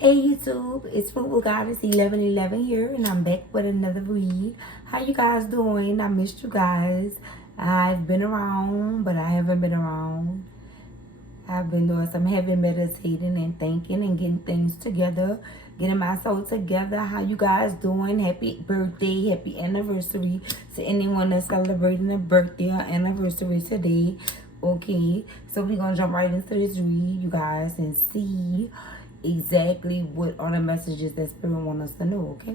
Hey YouTube, it's Fruitful Goddess 1111 here, and I'm back with another read. How you guys doing? I missed you guys. I've been around, but I haven't been around. I've been doing some heavy meditating and thinking and getting things together, getting my soul together. How you guys doing? Happy birthday, happy anniversary to anyone that's celebrating a birthday or anniversary today. Okay, so we're gonna jump right into this read, you guys, and see exactly what are the messages that Spirit wants us to know, okay?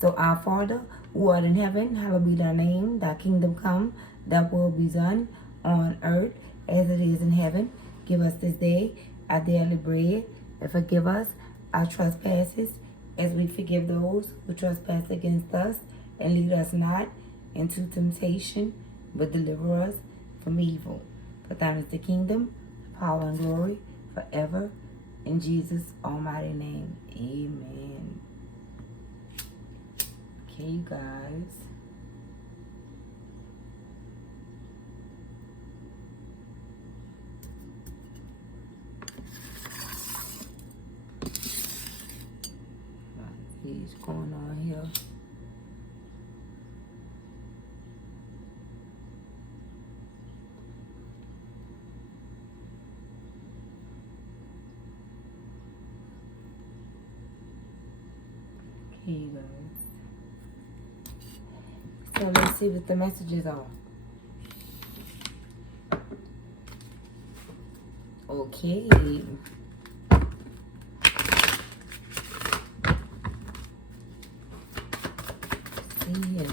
So, our Father, who art in heaven, hallowed be thy name. Thy kingdom come, thy will be done on earth as it is in heaven. Give us this day our daily bread, and forgive us our trespasses as we forgive those who trespass against us. And lead us not into temptation, but deliver us from evil. For thine is the kingdom, power, and glory forever. In Jesus' almighty name, amen. Okay, you guys. What's going on here? Okay, you guys. So let's see what the messages are. Okay. See here.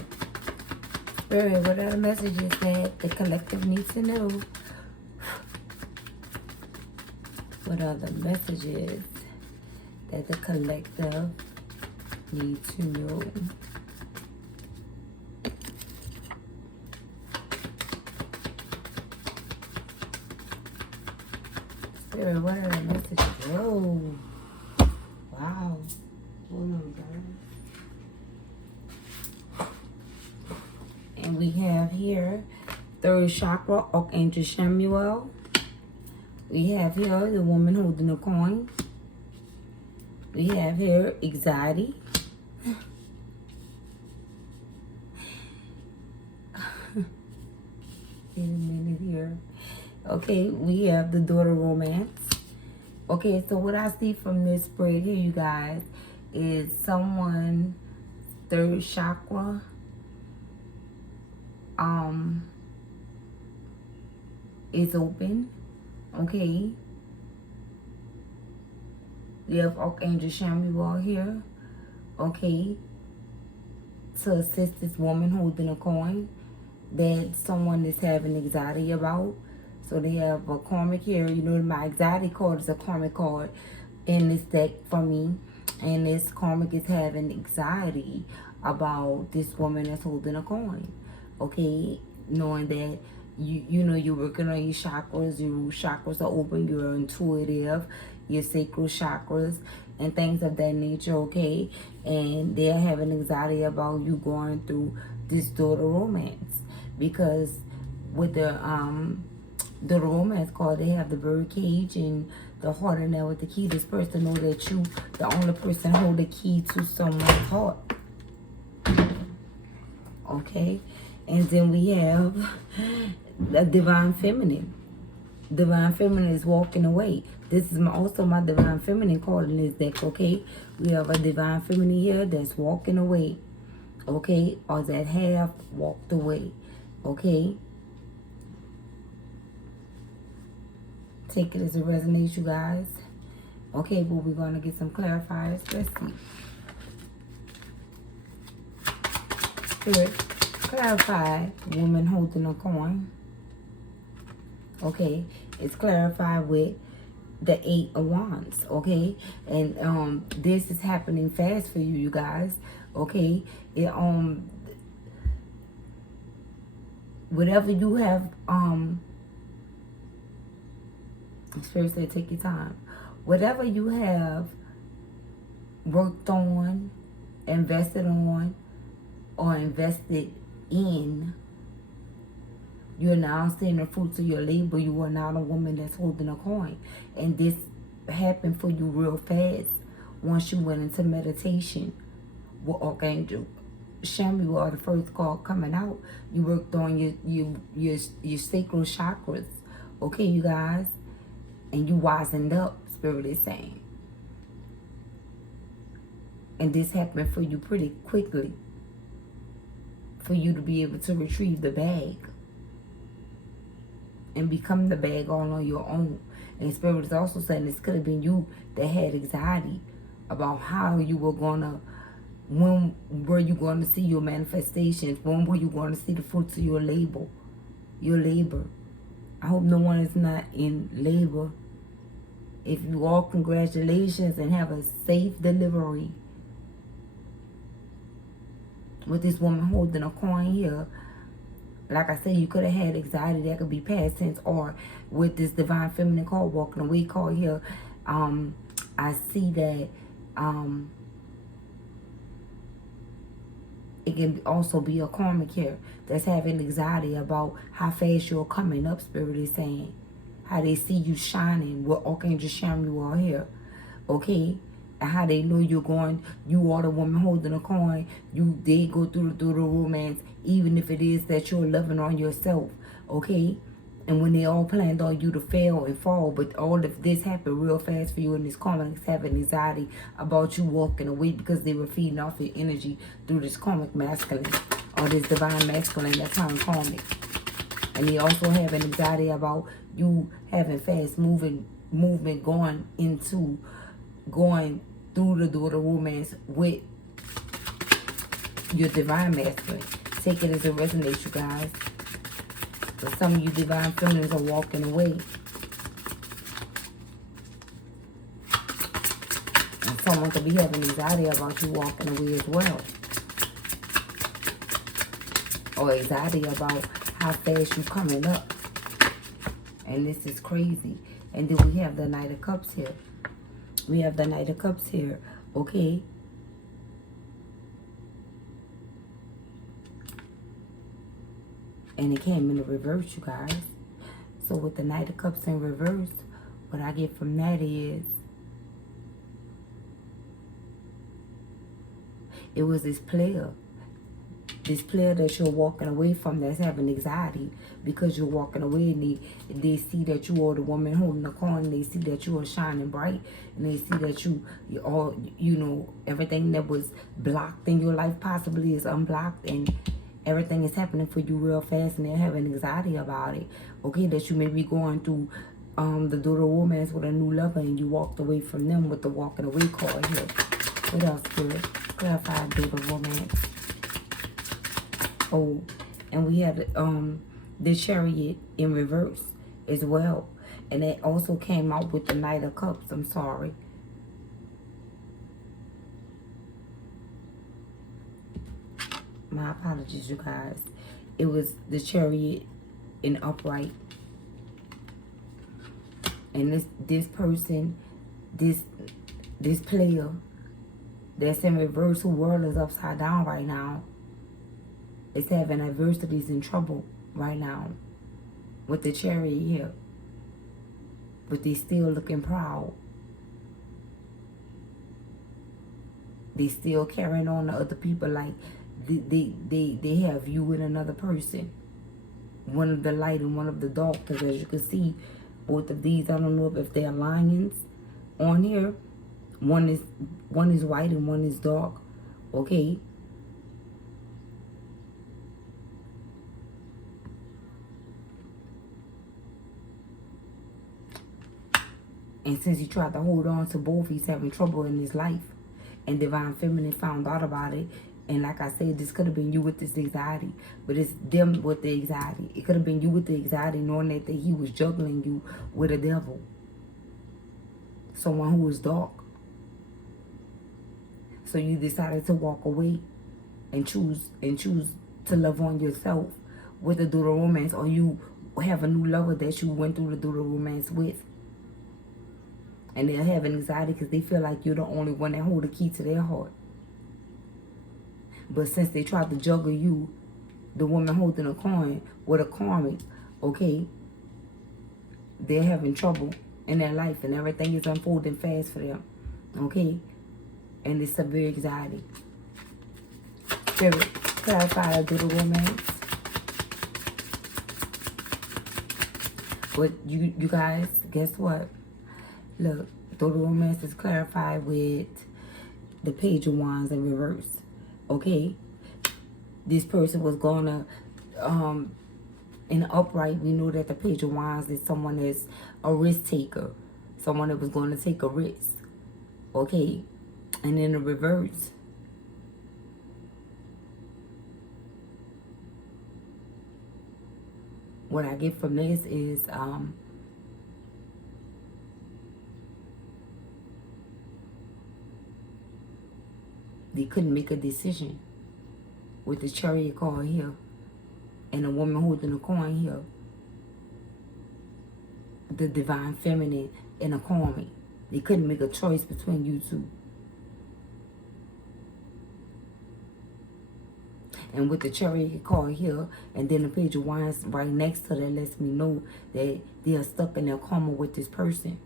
Spirit, what are the messages that the collective needs to know? What are the messages that the collective needs to know? Spirit, what are the messages? Oh, wow. Hold on, guys. And we have here third chakra, Archangel Samuel. We have here the woman holding a coin. We have here anxiety. In a minute here. Okay, we have the daughter romance. Okay, so what I see from this spread here, you guys, is someone third chakra is open. Okay. We have Archangel Samuel here. Okay. To assist this woman holding a coin that someone is having anxiety about. So they have a karmic here. You know, my anxiety card is a karmic card in this deck for me. And this karmic is having anxiety about this woman that's holding a coin. Okay, knowing that you know you're working on your chakras, your chakras are open, you're intuitive, your sacral chakras and things of that nature, okay? And they're having anxiety about you going through this daughter romance. Because with the romance card, they have the bird cage and the heart in there with the key. This person know that you the only person hold the key to someone's heart. Okay? And then we have the divine feminine. Divine feminine is walking away. This is also my divine feminine card in this deck, okay? We have a divine feminine here that's walking away, okay? Or that have walked away, okay? Take it as it resonates, you guys. Okay, but we're going to get some clarifiers. Let's see. Spirit, clarify woman holding a coin. Okay, it's clarified with the 8 of Wands, okay? And this is happening fast for you, you guys, okay? It whatever you have Spirit said take your time. Whatever you have worked on, invested on, or invested in, you're now seeing the fruits of your labor. You are not a woman that's holding a coin. And this happened for you real fast. once you went into meditation with Archangel Shamu, or the first card coming out, you worked on your sacral chakras, okay, you guys, and you wisened up, Spirit is saying. And this happened for you pretty quickly, for you to be able to retrieve the bag and become the bag all on your own. And Spirit is also saying this could have been you that had anxiety about how you were gonna, when were you going to see your manifestations? When were you going to see the fruits of your labor? I hope no one is not in labor. If you are, congratulations and have a safe delivery. With this woman holding a coin here, like I said, you could have had anxiety that could be past tense, or with this divine feminine card, walking away card here, I see that it can also be a karmic here that's having anxiety about how fast you're coming up, Spirit is saying. How they see you shining, what Archangel Shamu are here, okay? And how they know you're going, you are the woman holding a coin. They go through the romance, even if it is that you're loving on yourself, okay? And when they all planned on you to fail and fall, but all of this happened real fast for you, and this karmics having anxiety about you walking away because they were feeding off your energy through this karmic masculine, or this divine masculine that's on karmic. And they also have an anxiety about you having fast movement going through the door of romance with your divine masculine. Take it as it resonates, you guys. But some of you divine feminines are walking away. And someone could be having anxiety about you walking away as well. Or anxiety about how fast you coming up. And this is crazy. And then we have the Knight of Cups here. We have the Knight of Cups here, okay? And it came in the reverse, you guys. So with the Knight of Cups in reverse, what I get from that is, it was this player that you're walking away from that's having anxiety because you're walking away, and they see that you are the woman holding the coin. They see that you are shining bright, and they see that you all, you know, everything that was blocked in your life possibly is unblocked, and everything is happening for you real fast, and they're having anxiety about it. Okay, that you may be going through the door of romance with a new lover, and you walked away from them with the walking away card here. What else, Spirit? Clarify door of romance. Oh, and we have the Chariot in reverse as well. And it also came out with the Knight of Cups. I'm sorry. My apologies, you guys. It was the Chariot in upright. And this person, this player that's in reverse, who world is upside down right now, is having adversities and trouble right now with the Chariot here. But they still looking proud. They still carrying on to other people like they have you with another person. One of the light and one of the dark. Because as you can see, both of these, I don't know if they're lions on here. One is white and one is dark. Okay. And since he tried to hold on to both, he's having trouble in his life. And Divine Feminine found out about it. And like I said, this could have been you with this anxiety. But it's them with the anxiety. It could have been you with the anxiety, knowing that he was juggling you with a devil. Someone who was dark. So you decided to walk away and choose to love on yourself with a dual romance. Or you have a new lover that you went through the dual romance with. And they're having anxiety because they feel like you're the only one that hold the key to their heart. But since they tried to juggle you, the woman holding a coin with a karmic, okay, they're having trouble in their life and everything is unfolding fast for them, okay? And it's severe anxiety. Spirit, clarify a little romance. But you guys, guess what? Look, the romance is clarified with the Page of Wands in reverse. Okay? This person was gonna, in the upright, we know that the Page of Wands is someone that's a risk taker. Someone that was going to take a risk. Okay? And in the reverse, what I get from this is they couldn't make a decision with the Chariot card here and a woman holding a coin here. The Divine Feminine and a karmic. They couldn't make a choice between you two. And with the Chariot card here, and then the Page of Wands right next to that lets me know that they are stuck in their karma with this person.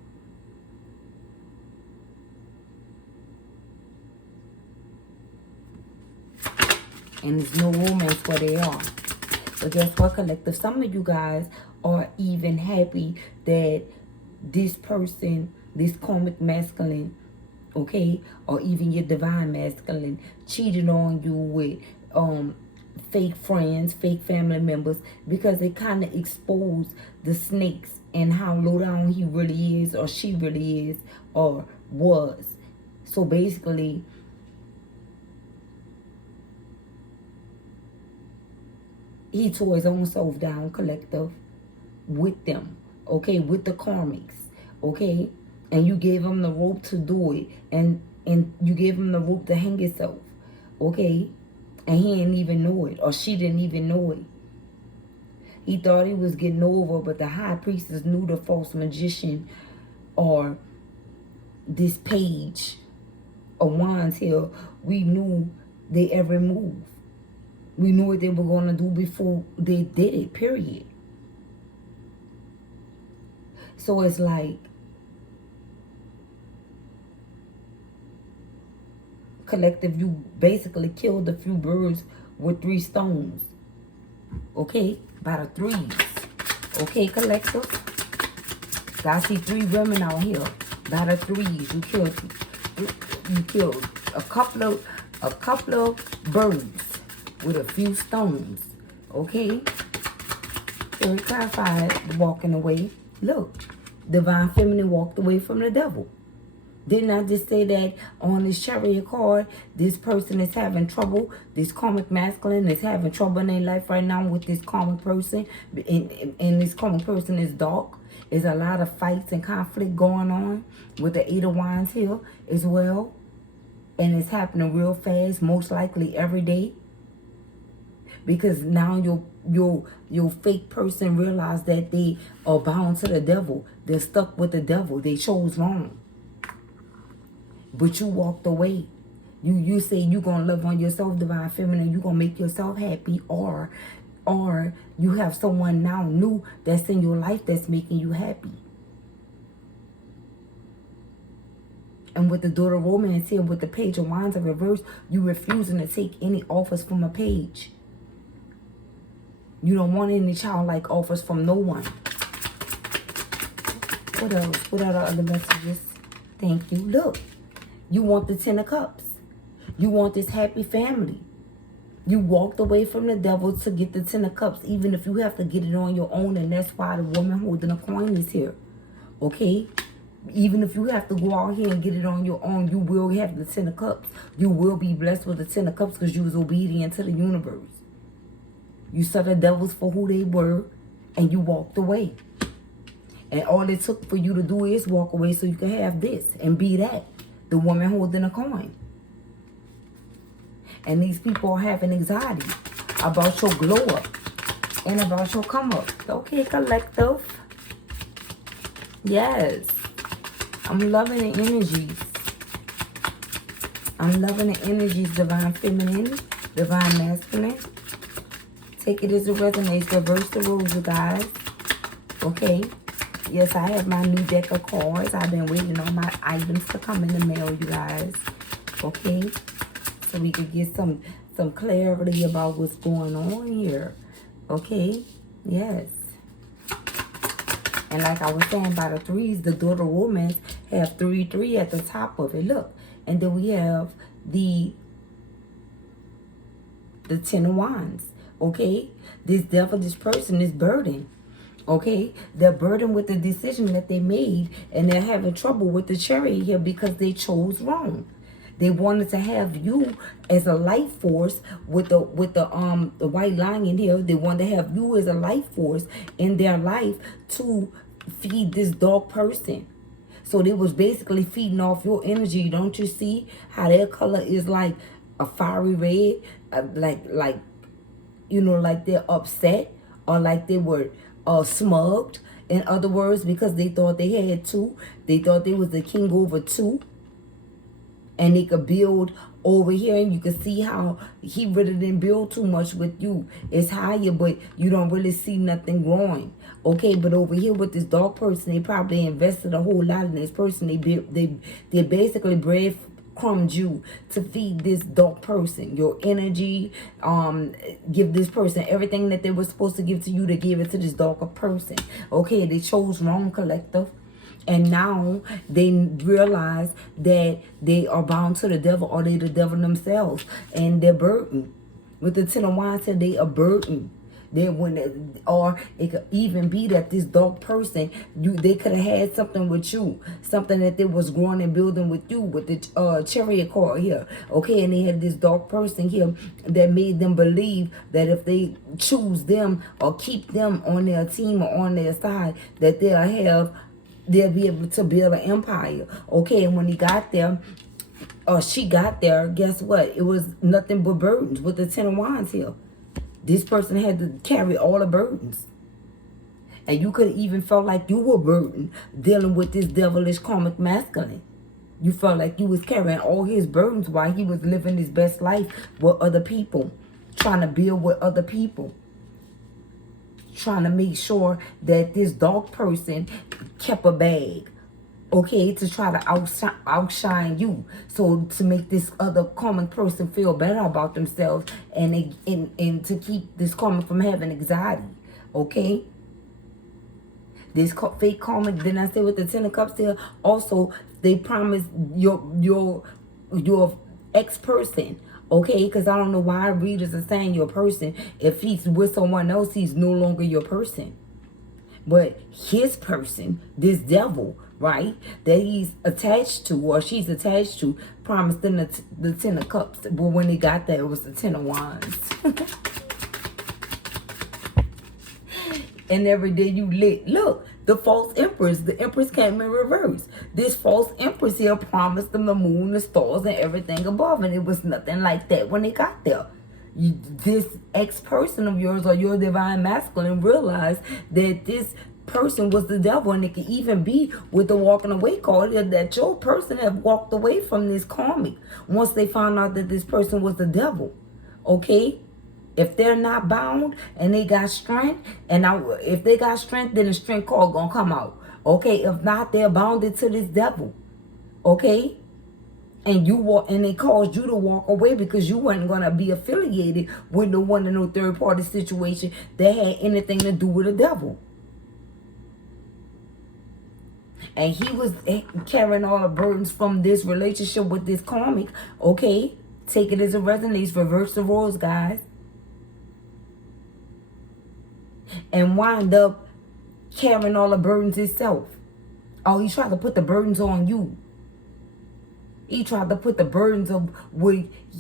And there's no romance where they are. But guess what, collective? Some of you guys are even happy that this person, this karmic masculine, okay, or even your divine masculine, cheated on you with fake friends, fake family members, because they kind of expose the snakes and how low down he really is, or she really is, or was. So basically, he tore his own self down, collective, with them, okay, with the karmics, okay, and you gave him the rope to do it, and you gave him the rope to hang himself, okay. And he didn't even know it, or she didn't even know it. He thought he was getting over, but the high priestess knew the false magician, or this Page of Wands here. We knew their every move. We knew what they were going to do before they did it, period. So it's like, collective, you basically killed a few birds with 3 stones. Okay? By the 3s. Okay, collective? So I see 3 women out here. By the 3s. You killed a couple of birds with a few stones. Okay? Very clarified, walking away. Look, Divine Feminine walked away from the devil. Didn't I just say that on this Chariot card, this person is having trouble, this karmic masculine is having trouble in their life right now with this karmic person, and this karmic person is dark. There's a lot of fights and conflict going on with the 8 of Wands here as well. And it's happening real fast, most likely every day. Because now your fake person realized that they are bound to the devil. They're stuck with the devil. They chose wrong. But you walked away. You say you're going to love on yourself, Divine Feminine. You're going to make yourself happy. Or you have someone now new that's in your life that's making you happy. And with the Daughter Romance here, with the Page of Wands in reverse, you refusing to take any offers from a page. You don't want any childlike offers from no one. What else? What are the other messages? Thank you. Look. You want the 10 of Cups. You want this happy family. You walked away from the devil to get the 10 of Cups, even if you have to get it on your own, and that's why the woman holding a coin is here. Okay? Even if you have to go out here and get it on your own, you will have the 10 of Cups. You will be blessed with the 10 of Cups because you was obedient to the universe. You saw the devils for who they were, and you walked away. And all it took for you to do is walk away so you can have this and be that. The woman holding a coin. And these people are having anxiety about your glow up and about your come up. Okay, collective. Yes. I'm loving the energies. I'm loving the energies, Divine Feminine, Divine Masculine. Take it as it resonates. Reverse the rules, you guys. Okay. Yes, I have my new deck of cards. I've been waiting on my items to come in the mail, you guys. Okay? So we could get some clarity about what's going on here. Okay? Yes. And like I was saying by the threes, the daughter woman have 3 at the top of it. Look. And then we have the 10 of wands. Okay? This devil, this person is burdened. Okay? They're burdened with the decision that they made, and they're having trouble with the chariot here because they chose wrong. They wanted to have you as a life force with the white lion here. They wanted to have you as a life force in their life to feed this dark person. So they was basically feeding off your energy. Don't you see how their color is like a fiery red, like you know, like they're upset, or like they were smugged. In other words, because they thought they had two, they thought they was the king over two, and they could build over here, and you can see how he really didn't build too much with you. It's higher, but you don't really see nothing growing. Okay, but over here with this dark person, they probably invested a whole lot in this person. They basically breadcrumbed you to feed this dark person your energy. Give this person everything that they were supposed to give to you. They gave it to this darker person. Okay, they chose wrong, collective. And now they realize that they are bound to the devil, or they the devil themselves, and they're burdened. With the 10 of wands, they are burdened. Or it could even be that this dark person, they could have had something with you, something that they was growing and building with you, with the chariot card here. Okay, and they had this dark person here that made them believe that if they choose them or keep them on their team or on their side, that they'll be able to build an empire. Okay, and when he got there, or she got there, guess what? It was nothing but burdens with the 10 of wands here. This person had to carry all the burdens. And you could have even felt like you were burdened dealing with this devilish karmic masculine. You felt like you was carrying all his burdens while he was living his best life with other people, trying to build with other people, trying to make sure that this dark person kept a bag, okay, to try to outshine you, so to make this other karmic person feel better about themselves, and to keep this karmic from having anxiety. Okay, this fake karmic, then I say with the 10 of cups here, also they promise your ex-person. Okay, because I don't know why readers are saying your person. If he's with someone else, he's no longer your person. But his person, this devil, right, that he's attached to, or she's attached to, promised them the 10 of cups. But when they got there, it was the 10 of wands. And every day you lit. Look, the false empress. The empress came in reverse. This false empress here promised them the moon, the stars, and everything above. And it was nothing like that when they got there. This ex-person of yours, or your divine masculine, realized that this person was the devil. And it could even be with the walking away card that your person have walked away from this karmic once they found out that this person was the devil. Okay? If they're not bound and they got strength, and if they got strength, then the strength card gonna come out. Okay, if not, they're bounded to this devil. Okay, and they caused you to walk away because you weren't gonna be affiliated with the one and no third party situation that had anything to do with the devil. And he was carrying all the burdens from this relationship with this karmic. Okay, take it as it resonates. Reverse the roles, guys. And wind up carrying all the burdens itself. Oh, he tried to put the burdens on you. He tried to put the burdens of what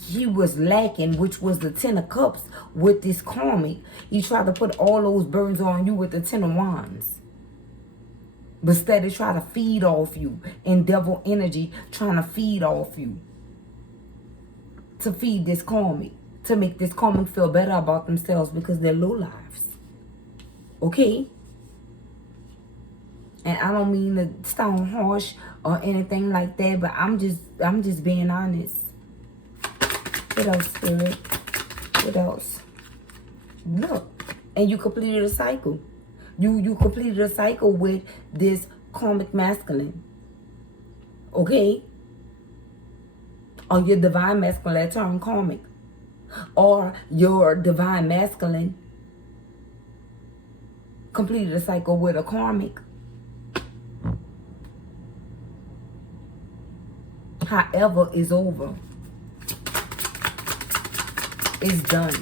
he was lacking, which was the 10 of cups with this karmic. He tried to put all those burdens on you with the 10 of wands. But instead they try to feed off you in devil energy, trying to feed off you. To feed this karmic. To make this karmic feel better about themselves because they're low lives. Okay, and I don't mean to sound harsh or anything like that, but I'm just being honest. What else, Spirit? What else? Look, and you completed a cycle. You completed a cycle with this karmic masculine. Okay, Or your divine masculine, that turn karmic. Or your divine masculine completed a cycle with a karmic. However, it's over. It's done.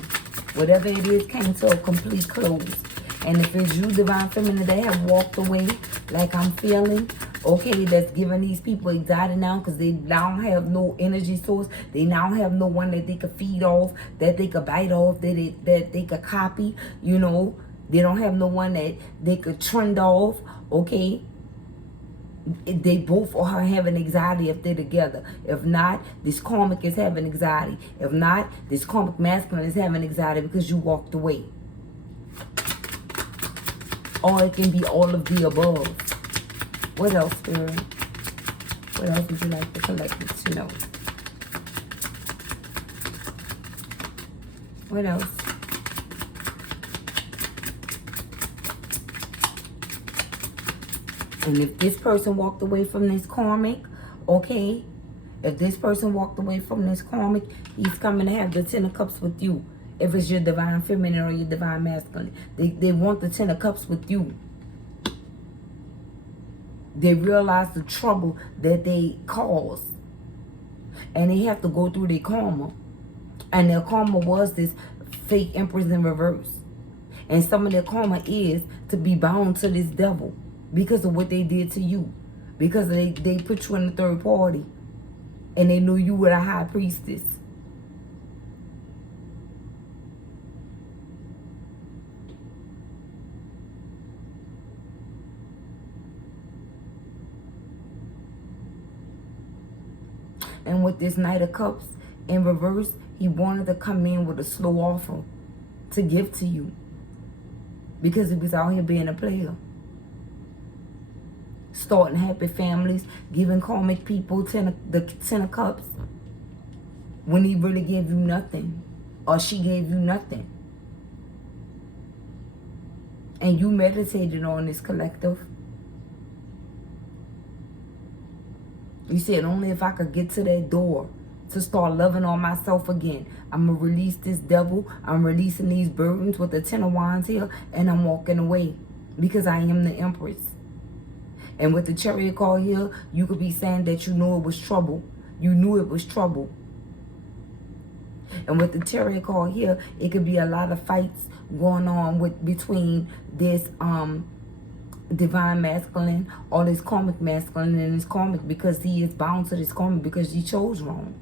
Whatever it is came to a complete close. And if it's you, divine feminine, that have walked away like I'm feeling, okay, that's giving these people anxiety now because they now have no energy source. They now have no one that they could feed off, that they could bite off, that they could copy, you know. They don't have no one that they could trend off, okay. They both are having anxiety if they're together. If not, this karmic is having anxiety. If not, this karmic masculine is having anxiety because you walked away. Or it can be all of the above. What else, Spirit? What else would you like the collective to know? What else? And if this person walked away from this karmic, okay, if this person walked away from this karmic, he's coming to have the 10 of cups with you. If it's your divine feminine or your divine masculine, they want the 10 of cups with you. They realize the trouble that they caused. And they have to go through their karma. And their karma was this fake empress in reverse. And some of their karma is to be bound to this devil. Because of what they did to you. Because they put you in the third party. And they knew you were a high priestess. And with this Knight of Cups in reverse, he wanted to come in with a slow offer to give to you. Because he was out here being a player. Starting happy families, giving karmic people the 10 of cups when he really gave you nothing, or she gave you nothing. And you meditated on this, collective. You said, only if I could get to that door to start loving on myself again. I'm going to release this devil. I'm releasing these burdens with the 10 of wands here, and I'm walking away because I am the empress. And with the Chariot card here, you could be saying that you knew it was trouble. You knew it was trouble. And with the Chariot card here, it could be a lot of fights going on between this divine masculine or this karmic masculine and this karmic, because he is bound to this karmic because he chose wrong.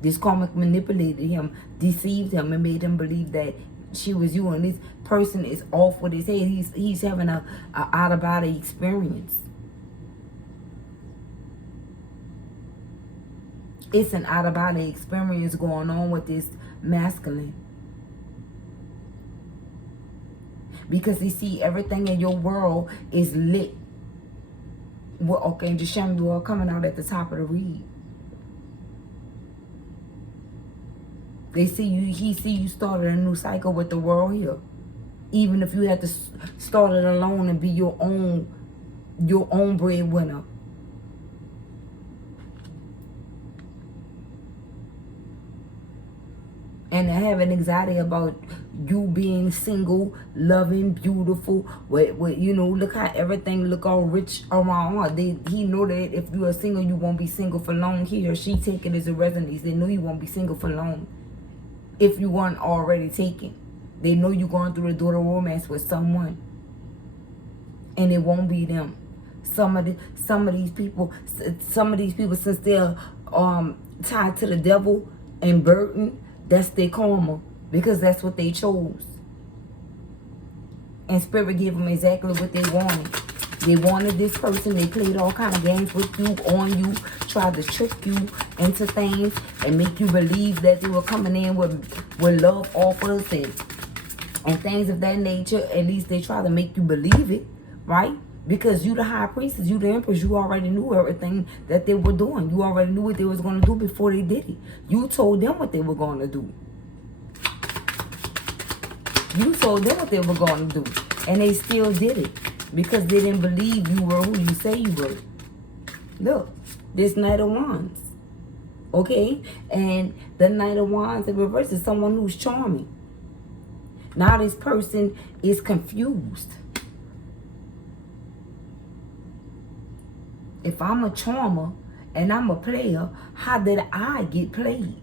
This karmic manipulated him, deceived him, and made him believe that she was you, and this person is off with his head. He's having a out-of-body experience. It's an out-of-body experience going on with this masculine. Because you see, everything in your world is lit. Well, okay, just show me what coming out at the top of the read. They see you, he see you started a new cycle with the world here. Even if you had to start it alone and be your own breadwinner. And having anxiety about you being single, loving, beautiful, with you know, look how everything look all rich around her. He know that if you are single, you won't be single for long. He or she take it as a resonance. They know you won't be single for long. If you weren't already taken. They know you're going through the door of romance with someone. And it won't be them. Some of these people, since they're tied to the devil and burden, that's their karma. Because that's what they chose. And Spirit gave them exactly what they wanted. They wanted this person. They played all kind of games with you, on you, tried to trick you into things and make you believe that they were coming in with love offers and things of that nature. At least they try to make you believe it, right? Because you the high priestess, you the empress, you already knew everything that they were doing. You already knew what they was going to do before they did it. You told them what they were going to do. You told them what they were going to do. And they still did it. Because they didn't believe you were who you say you were. Look, this Knight of Wands. Okay? And the Knight of Wands in reverse is someone who's charming. Now this person is confused. If I'm a charmer and I'm a player, how did I get played?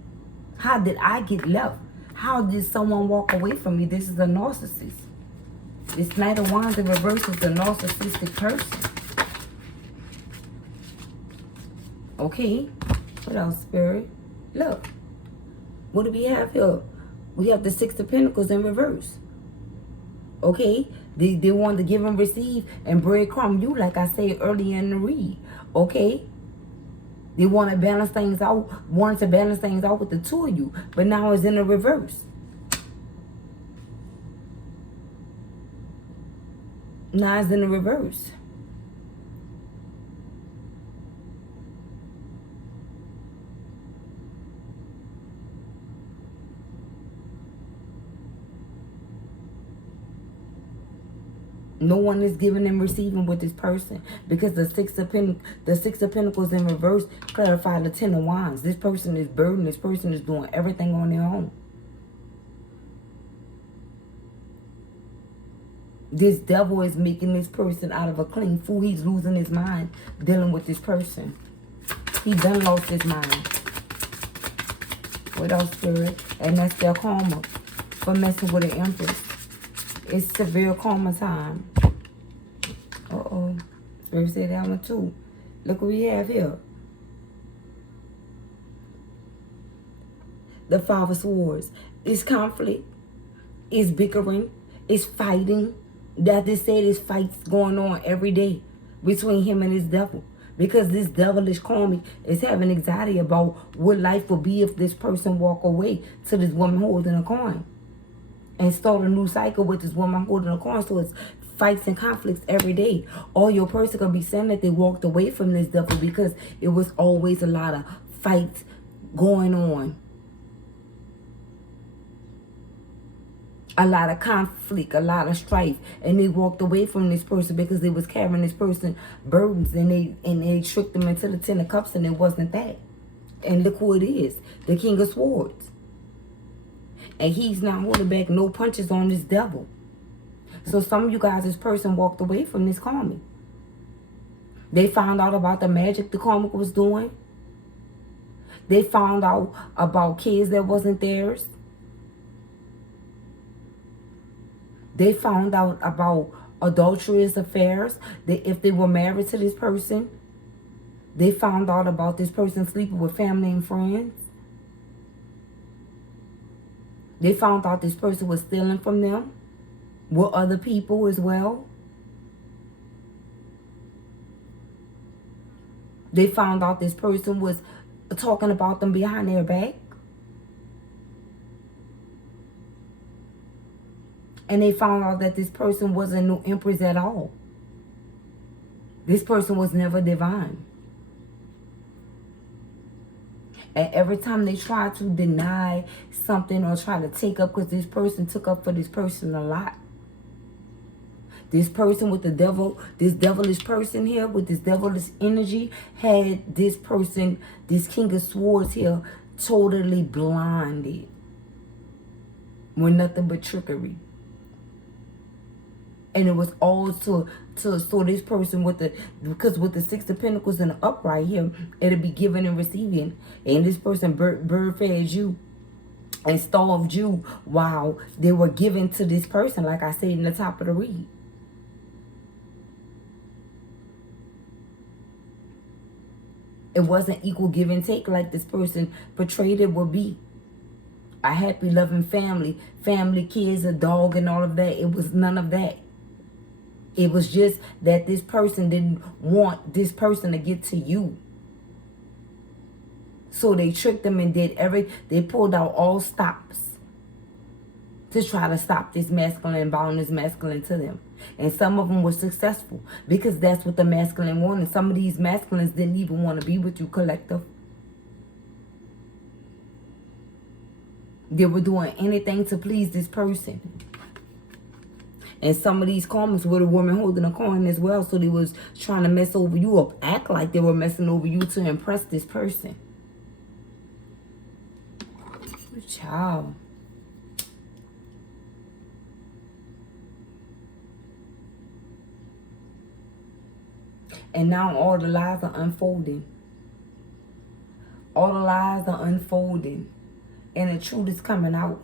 How did I get left? How did someone walk away from me? This is a narcissist. This Knight of Wands in reverse is a narcissistic person. Okay? What else, Spirit? Look. What do we have here? We have the Six of Pentacles in reverse. Okay? They want to give and receive and breadcrumb you, like I said earlier in the read. Okay? They want to balance things out, wanted to balance things out with the two of you. But now it's in the reverse. Now it's in the reverse. No one is giving and receiving with this person because the Six of Pentacles in reverse clarify the Ten of Wands. This person is burdened. This person is doing everything on their own. This devil is making this person out of a clean fool. He's losing his mind dealing with this person. He done lost his mind. What else, Spirit? And that's their karma for messing with an Empress. It's severe karma time. Uh-oh. Spirit said that one too. Look what we have here. The Five of Swords. It's conflict. It's bickering. It's fighting. That they said is fights going on every day between him and his devil. Because this devilish karmic is having anxiety about what life will be if this person walk away to this woman holding a coin. And start a new cycle with this woman holding a coin. So it's fights and conflicts every day. Or your person could be saying that they walked away from this devil because it was always a lot of fights going on. A lot of conflict, a lot of strife. And they walked away from this person because they was carrying this person burdens. And they tricked them into the Ten of Cups and it wasn't that. And look who it is. The King of Swords. And he's not holding back no punches on this devil. So some of you guys, this person walked away from this karmic. They found out about the magic the karmic was doing. They found out about kids that wasn't theirs. They found out about adulterous affairs. If they were married to this person. They found out about this person sleeping with family and friends. They found out this person was stealing from them with other people as well. They found out this person was talking about them behind their back. And they found out that this person wasn't no Empress at all. This person was never divine. And every time they try to deny something or try to take up, because this person took up for this person a lot. This person with the devil, this devilish person here with this devilish energy had this person, this King of Swords here, totally blinded with nothing but trickery. And it was all so this person with the, because with the Six of Pentacles in the upright here, it'll be giving and receiving. And this person bird fed you and starved you while they were giving to this person, like I said in the top of the read. It wasn't equal give and take like this person portrayed it would be. A happy, loving family, kids, a dog, and all of that. It was none of that. It was just that this person didn't want this person to get to you. So they tricked them and they pulled out all stops to try to stop this masculine and bound this masculine to them. And some of them were successful because that's what the masculine wanted. Some of these masculines didn't even want to be with you, collective. They were doing anything to please this person. And some of these karmics were the woman holding a coin as well. So they was trying to mess over you or act like they were messing over you to impress this person. Child. And now all the lies are unfolding. All the lies are unfolding. And the truth is coming out.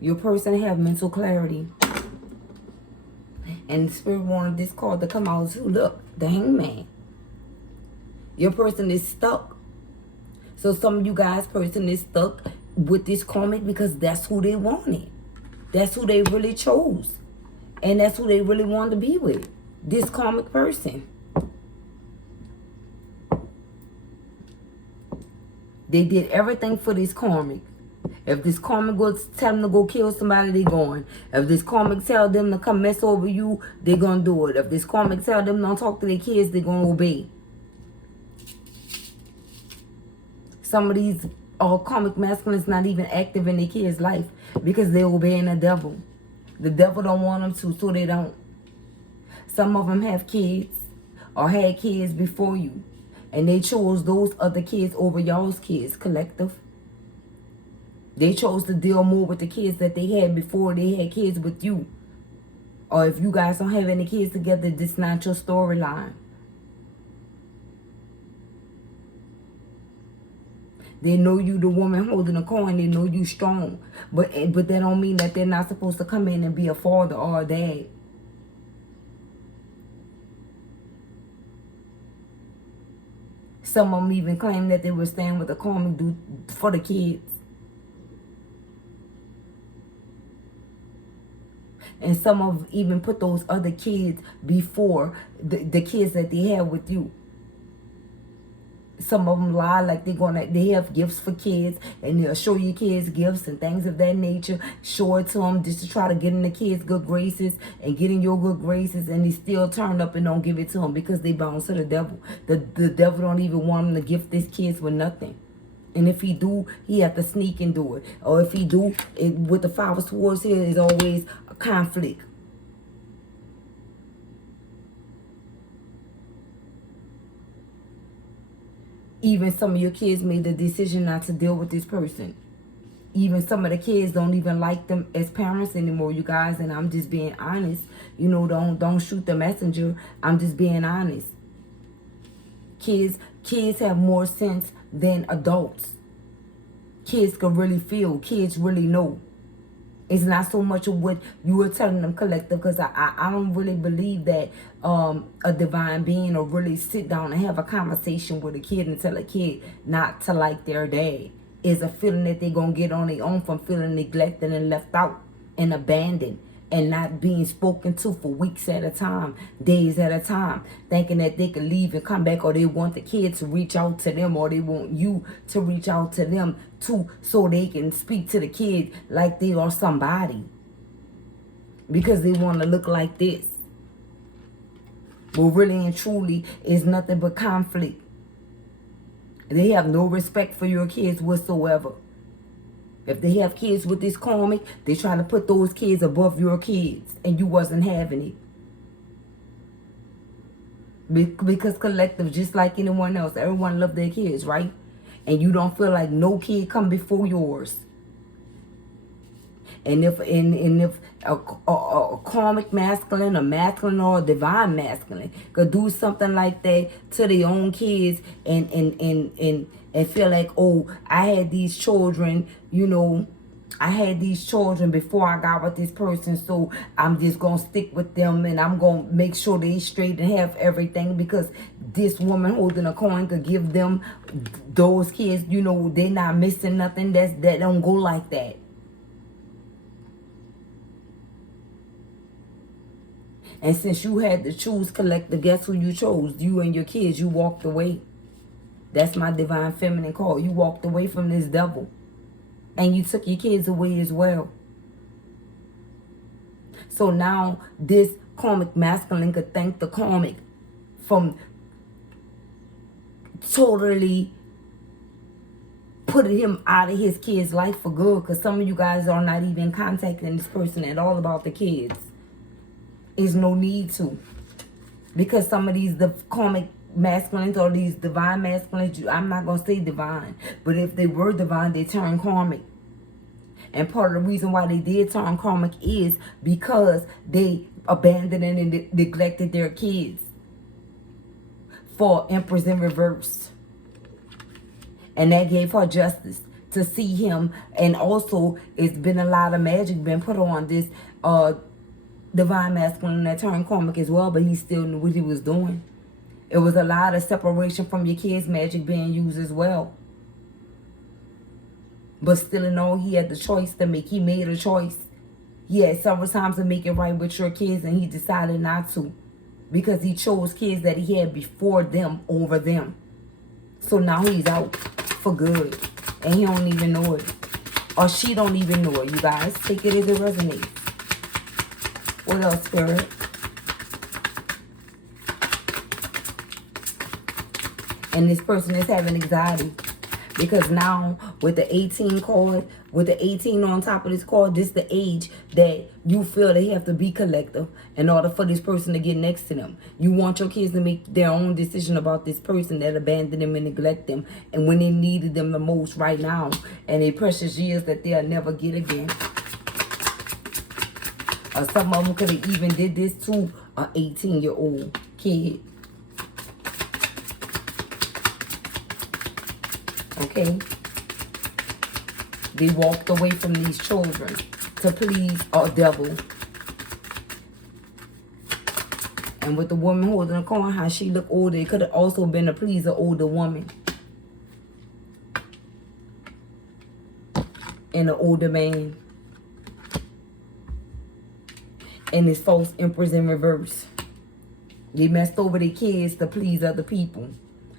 Your person have mental clarity. And the spirit wanted this card to come out too. Look, the Hangman. Your person is stuck. So some of you guys' person is stuck with this karmic because that's who they wanted. That's who they really chose. And that's who they really wanted to be with. This karmic person. They did everything for this karmic. If this karmic goes tell them to go kill somebody, they going. If this karmic tell them to come mess over you, they gonna do it. If this karmic tell them don't talk to their kids, they gonna obey. Some of these karmic masculines not even active in their kids' life because they obeying the devil. The devil don't want them to, so they don't. Some of them have kids or had kids before you, and they chose those other kids over y'all's kids, collective. They chose to deal more with the kids that they had before they had kids with you. Or if you guys don't have any kids together, this is not your storyline. They know you the woman holding a coin. They know you strong. But that don't mean that they're not supposed to come in and be a father or a dad. Some of them even claim that they were staying with the karmic dude for the kids. And some of them even put those other kids before the kids that they have with you. Some of them lie like they have gifts for kids and they'll show your kids gifts and things of that nature. Show it to them just to try to get in the kids' good graces and get in your good graces, and they still turn up and don't give it to them because they bound to the devil. The devil don't even want them to gift his kids with nothing. And if he do, he have to sneak and do it. Or if he do, with the Five of Swords here is always a conflict. Even some of your kids made the decision not to deal with this person. Even some of the kids don't even like them as parents anymore, you guys. And I'm just being honest. You know, don't shoot the messenger. I'm just being honest. Kids have more sense than adults. Kids can really feel. Kids really know. It's not so much of what you were telling them, collective, because I don't really believe that a divine being will really sit down and have a conversation with a kid and tell a kid not to like their dad. It's a feeling that they're going to get on their own from feeling neglected and left out and abandoned and not being spoken to for weeks at a time, days at a time, thinking that they can leave and come back, or they want the kid to reach out to them, or they want you to reach out to them too, so they can speak to the kid like they are somebody because they want to look like this. But really and truly, it's nothing but conflict. They have no respect for your kids whatsoever. If they have kids with this karmic, they try to put those kids above your kids, and you wasn't having it. Because collective, just like anyone else, everyone love their kids, right? And you don't feel like no kid come before yours. And if a karmic masculine, a masculine, or a divine masculine could do something like that to their own kids and feel like, oh, I had these children, you know, I had these children before I got with this person, so I'm just going to stick with them and I'm going to make sure they straight and have everything because this woman holding a coin could give them those kids, you know, they're not missing nothing. That don't go like that. And since you had to choose, collective, guess who you chose? You and your kids. You walked away. That's my divine feminine call. You walked away from this devil. And you took your kids away as well. So now this karmic masculine could thank the karmic from totally putting him out of his kid's life for good. Because some of you guys are not even contacting this person at all about the kids. There's no need to. Because some of these, the karmic masculines or these divine masculines, I'm not going to say divine, but if they were divine, they turn karmic. And part of the reason why they did turn karmic is because they abandoned and neglected their kids for Empress in reverse. And that gave her justice to see him. And also, it's been a lot of magic been put on this divine masculine that turned karmic as well, but he still knew what he was doing. It was a lot of separation from your kids magic being used as well. But still in all, he had the choice to make. He made a choice. He had several times to make it right with your kids, and he decided not to. Because he chose kids that he had before them over them. So now he's out for good. And he don't even know it. Or she don't even know it, you guys. Take it as it resonates. What else, Spirit? And this person is having anxiety. Because now, with the 18 card, with the 18 on top of this card, this is the age that you feel they have to be collective in order for this person to get next to them. You want your kids to make their own decision about this person that abandoned them and neglect them. And when they needed them the most right now. And they precious years that they'll never get again. Or some of them could have even did this to an 18-year-old kid. Okay, they walked away from these children to please a devil. And with the woman holding the coin, how she looked older, it could have also been to please an older woman and an older man. And this false empress in reverse. They messed over their kids to please other people.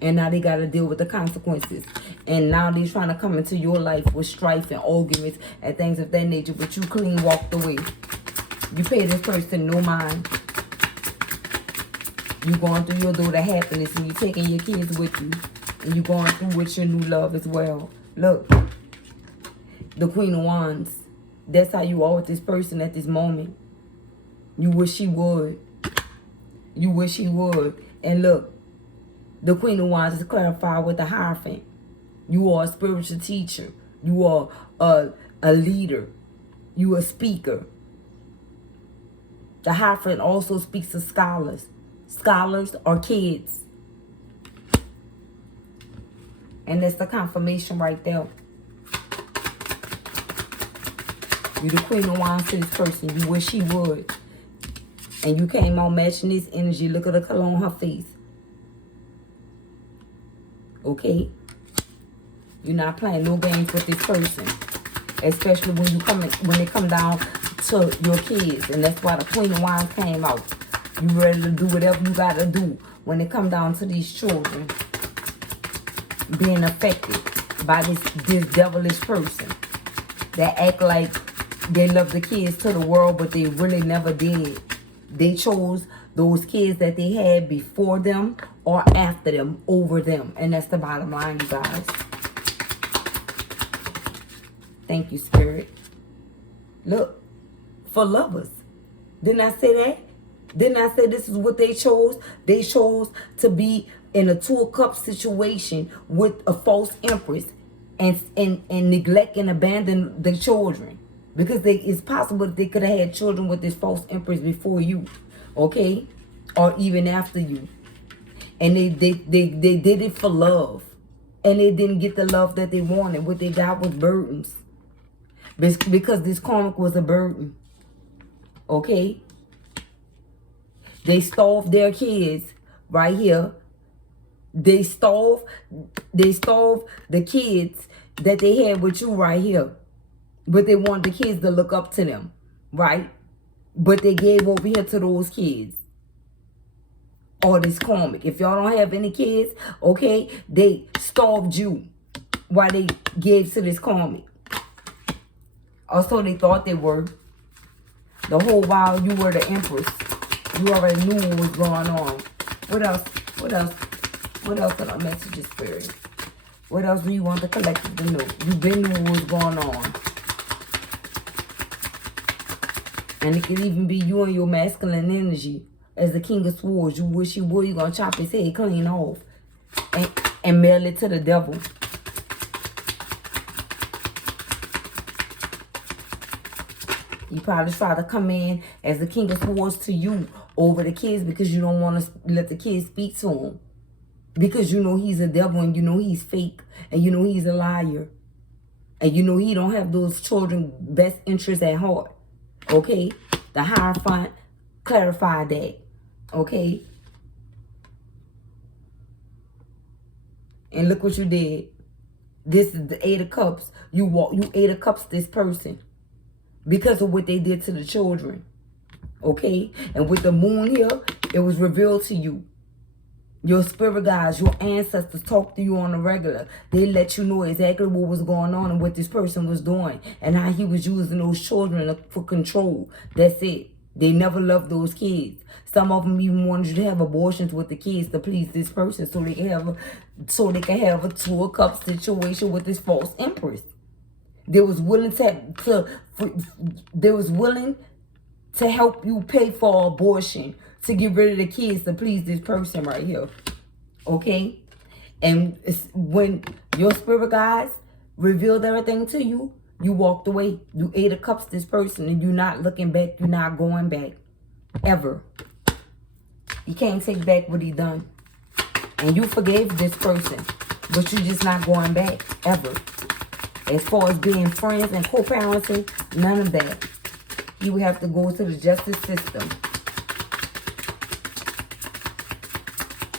And now they got to deal with the consequences. And now they're trying to come into your life with strife and arguments and things of that nature. But you clean walked away. You pay this person no mind. You going through your door to happiness. And you taking your kids with you. And you going through with your new love as well. Look. The Queen of Wands. That's how you are with this person at this moment. You wish he would. You wish he would. And look. The Queen of Wands is clarified with the Hierophant. You are a spiritual teacher. You are a leader. You are a speaker. The Hierophant also speaks to scholars. Scholars are kids. And that's the confirmation right there. You the Queen of Wands to this person. You wish he would. And you came out matching this energy. Look at the color on her face. Okay? You're not playing no games with this person. Especially when they come down to your kids. And that's why the Queen of Wands came out. You ready to do whatever you got to do when it come down to these children being affected by this devilish person that act like they love the kids to the world, but they really never did. They chose those kids that they had before them or after them over them. And that's the bottom line, you guys. Thank you, Spirit. Look, for lovers. Didn't I say that? Didn't I say this is what they chose? They chose to be in a Two of Cups situation with a false empress and neglect and abandon the children. Because it's possible that they could have had children with this false empress before you. Okay? Or even after you. And they did it for love. And they didn't get the love that they wanted. What they got was burdens. Because this karmic was a burden. Okay? They starved their kids right here. They starved the kids that they had with you right here. But they want the kids to look up to them, right? But they gave over here to those kids. All this karmic. If y'all don't have any kids, okay, they starved you while they gave to this karmic. Also, they thought they were. The whole while you were the empress. You already knew what was going on. What else? What else? What else in our messages, Spirit? What else do you want the collective to know? You've been knew what was going on. And it could even be you and your masculine energy as the King of Swords. You wish you would. You're going to chop his head clean off and mail it to the devil. You probably try to come in as the King of Swords to you over the kids because you don't want to let the kids speak to him. Because you know he's a devil and you know he's fake and you know he's a liar. And you know he don't have those children's best interests at heart. Okay? The Hierophant clarified that. Okay? And look what you did. This is the Eight of Cups. You Eight of Cups this person. Because of what they did to the children. Okay? And with the moon here, it was revealed to you. Your spirit guides, your ancestors talk to you on a regular. They let you know exactly what was going on and what this person was doing. And how he was using those children for control. That's it. They never loved those kids. Some of them even wanted you to have abortions with the kids to please this person. So they can have a Two of Cups situation with this false empress. They was willing to help you pay for abortion to get rid of the kids to please this person right here. Okay? And when your spirit guides revealed everything to you, you walked away. You Eight of Cups this person and you're not looking back. You're not going back. Ever. You can't take back what he done. And you forgave this person. But you're just not going back. Ever. As far as being friends and co-parenting, none of that. You would have to go to the justice system.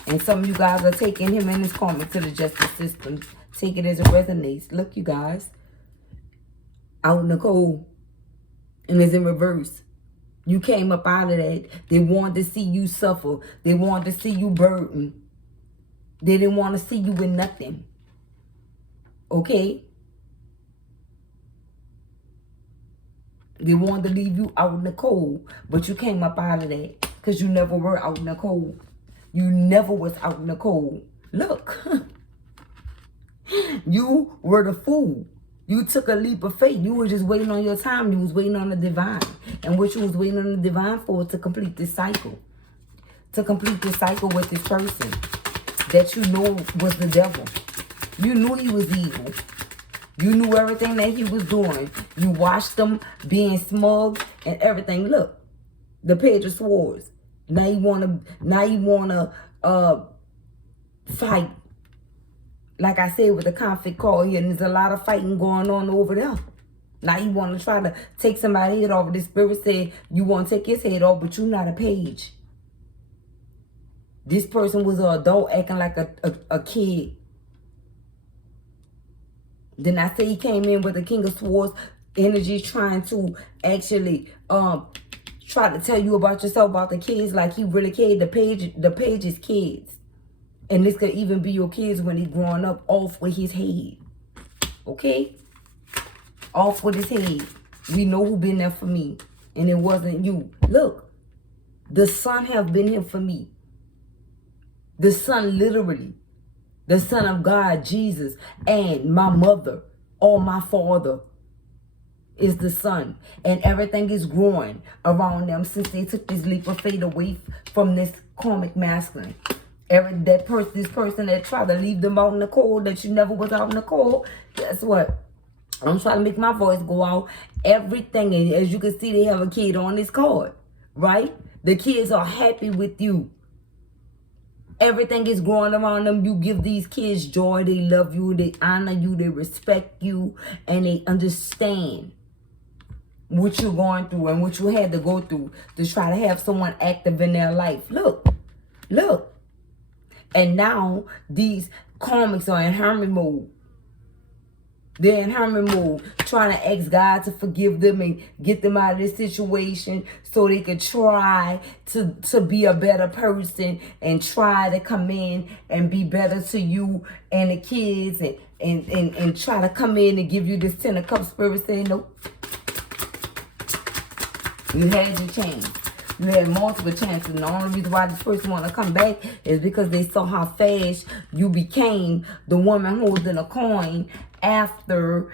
And some of you guys are taking him and his karmic to the justice system. Take it as it resonates. Look, you guys. Out in the cold. And it's in reverse. You came up out of that. They wanted to see you suffer. They wanted to see you burden. They didn't want to see you with nothing. Okay? They wanted to leave you out in the cold. But you came up out of that. Because you never were out in the cold. You never was out in the cold. Look. You were the fool. You took a leap of faith. You were just waiting on your time. You was waiting on the divine. And what you was waiting on the divine for to complete this cycle. To complete this cycle with this person. That you know was the devil. You knew he was evil. You knew everything that he was doing. You watched him being smug and everything. Look. The Page of Swords. Now you wanna fight. Like I said with the conflict card here, and there's a lot of fighting going on over there. Now you want to try to take somebody's head off. The spirit said you want to take his head off, but you're not a page. This person was an adult acting like a kid. Then I say he came in with the King of Swords energy trying to actually try to tell you about yourself, about the kids, like he really cared. The page's kids. And this could even be your kids when he growing up off with his head. Okay? Off with his head. We know who been there for me. And it wasn't you. Look. The Son have been here for me. The Son literally. The Son of God, Jesus. And my mother. Or my father. Is the Son. And everything is growing around them since they took this leap of faith away from this karmic masculine. This person that tried to leave them out in the cold, that you never was out in the cold, guess what? I'm trying to make my voice go out. Everything, and as you can see, they have a kid on this card, right? The kids are happy with you. Everything is growing around them. You give these kids joy. They love you. They honor you. They respect you. And they understand what you're going through and what you had to go through to try to have someone active in their life. Look. Look. And now these karmics are in hermit mode. They're in hermit mode, trying to ask God to forgive them and get them out of this situation so they could try to be a better person and try to come in and be better to you and the kids and try to come in and give you this 10 of Cups spirit saying, nope. You had your chance. You had multiple chances. And the only reason why this person want to come back is because they saw how fast you became the woman holding a coin after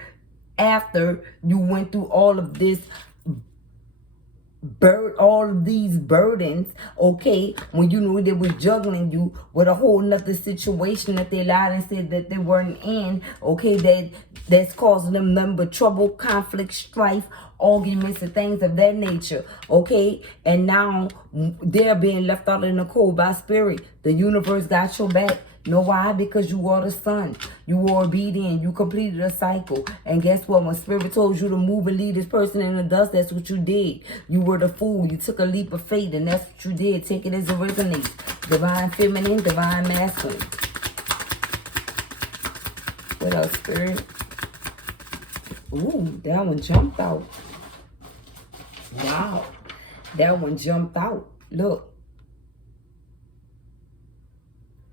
you went through all of this all of these burdens, okay, when you knew they were juggling you with a whole nother situation that they lied and said that they weren't in, okay, that's causing them nothing but trouble, conflict, strife, arguments, and things of that nature, okay? And now they're being left out in the cold by spirit. The universe got your back. Know why? Because you are the son. You were obedient. You completed a cycle. And guess what? When spirit told you to move and leave this person in the dust, that's what you did. You were the fool. You took a leap of faith, and that's what you did. Take it as it resonates. Divine feminine, divine masculine. What else, spirit? Ooh, that one jumped out. Wow. That one jumped out. Look.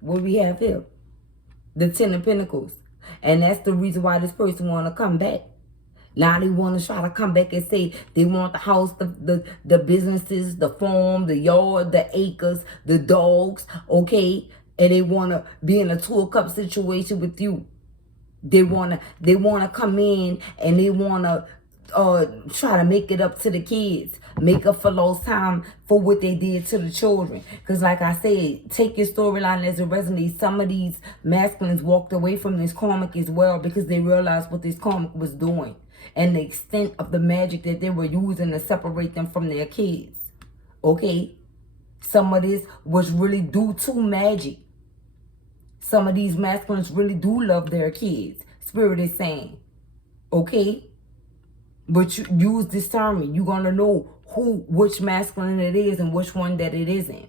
What we have here? The 10 of Pentacles. And that's the reason why this person want to come back. Now they want to try to come back and say they want the house, the businesses, the farm, the yard, the acres, the dogs, okay? And they want to be in a 2 of Cups situation with you. They want to come in and they want to try to make it up to the kids, make up for lost time for what they did to the children. Because like I said, take your storyline as it resonates. Some of these masculines walked away from this karmic as well because they realized what this karmic was doing and the extent of the magic that they were using to separate them from their kids. Okay, some of this was really due to magic. Some of these masculines really do love their kids, spirit is saying. Okay, but you use discernment. You're going to know which masculine it is and which one that it isn't.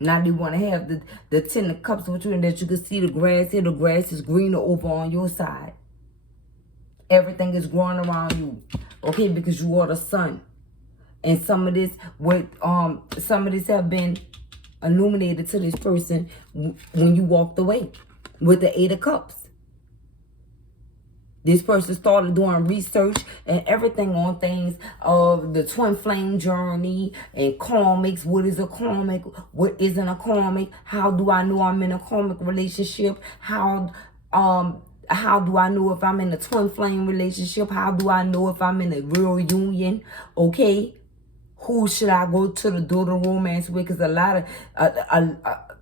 Now they want to have the 10 of Cups with you, and that you can see the grass here. The grass is greener over on your side. Everything is growing around you. Okay, because you are the sun. And some of this have been illuminated to this person when you walked away with the 8 of Cups. This person started doing research and everything on things of the twin flame journey and karmics. What is a karmic? What isn't a karmic? How do I know I'm in a karmic relationship? How do I know if I'm in a twin flame relationship? How do I know if I'm in a real union? Okay. Who should I go to the door to romance with? Because a lot of,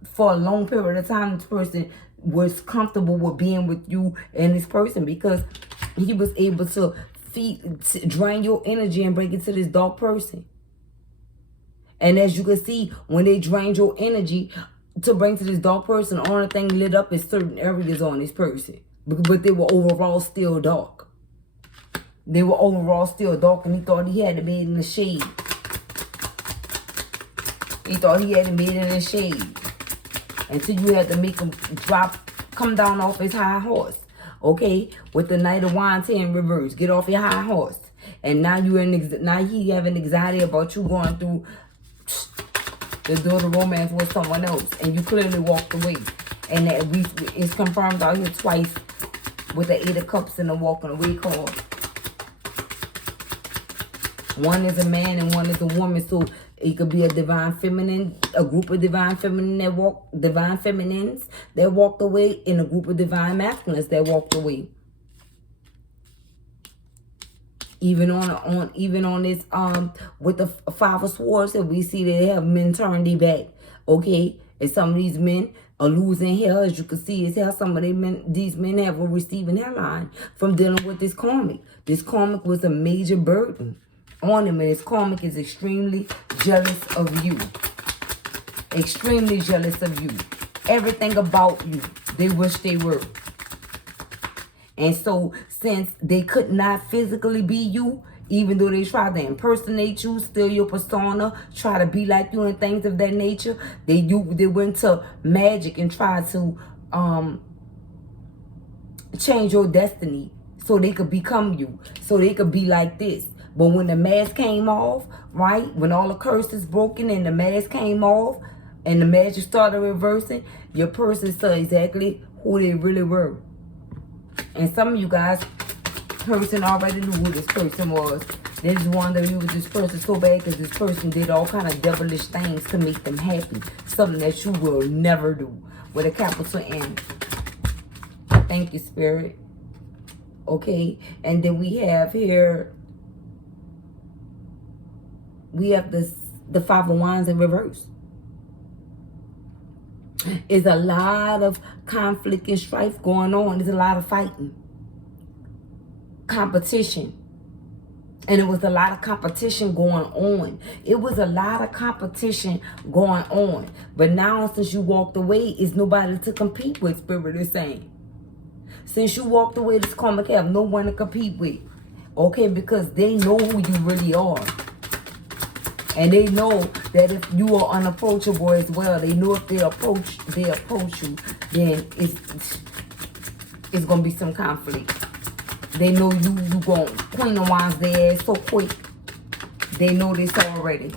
for a long period of time, this person was comfortable with being with you and this person because he was able to drain your energy and bring it to this dark person. And as you can see, when they drained your energy to bring to this dark person, the only thing lit up is certain areas on this person. But they were overall still dark. They were overall still dark, and he thought he had to be in the shade. He thought he had to be in the shade. Until you had to make him come down off his high horse. Okay? With the Knight of Wands in reverse. Get off your high horse. And now now he having anxiety about you going through the door to romance with someone else. And you clearly walked away. And that it's confirmed out here twice with the 8 of Cups and the walking away card. One is a man and one is a woman. So it could be a divine feminine, a group of divine feminines that walked away, and a group of divine masculines that walked away. Even on this with the 5 of Swords, that we see they have men turn their back. Okay, and some of these men are losing hair, as you can see, is how some of these men have a receiving hairline from dealing with this karmic. This karmic was a major burden on him, and his karmic is extremely jealous of you. Extremely jealous of you. Everything about you, they wish they were. And so, since they could not physically be you, even though they tried to impersonate you, steal your persona, try to be like you and things of that nature, they went to magic and tried to change your destiny so they could become you, so they could be like this. But when the mask came off, right, when all the curses broken and the mask came off and the magic started reversing, your person saw exactly who they really were. And some of you guys, person already knew who this person was. They just wanted to be with this person so bad because this person did all kind of devilish things to make them happy. Something that you will never do with a capital N. Thank Thank you, Spirit. Okay, and then we have here, we have the Five of Wands in reverse. There's a lot of conflict and strife going on. There's a lot of fighting, competition. And it was a lot of competition going on. It was a lot of competition going on. But now, since you walked away, is nobody to compete with, Spirit is saying. Since you walked away, this karmic have no one to compete with. Okay, because they know who you really are. And they know that if you are unapproachable as well, they know if they approach you, then it's gonna be some conflict. They know you going Queen of Wands their ass so quick. They know this already.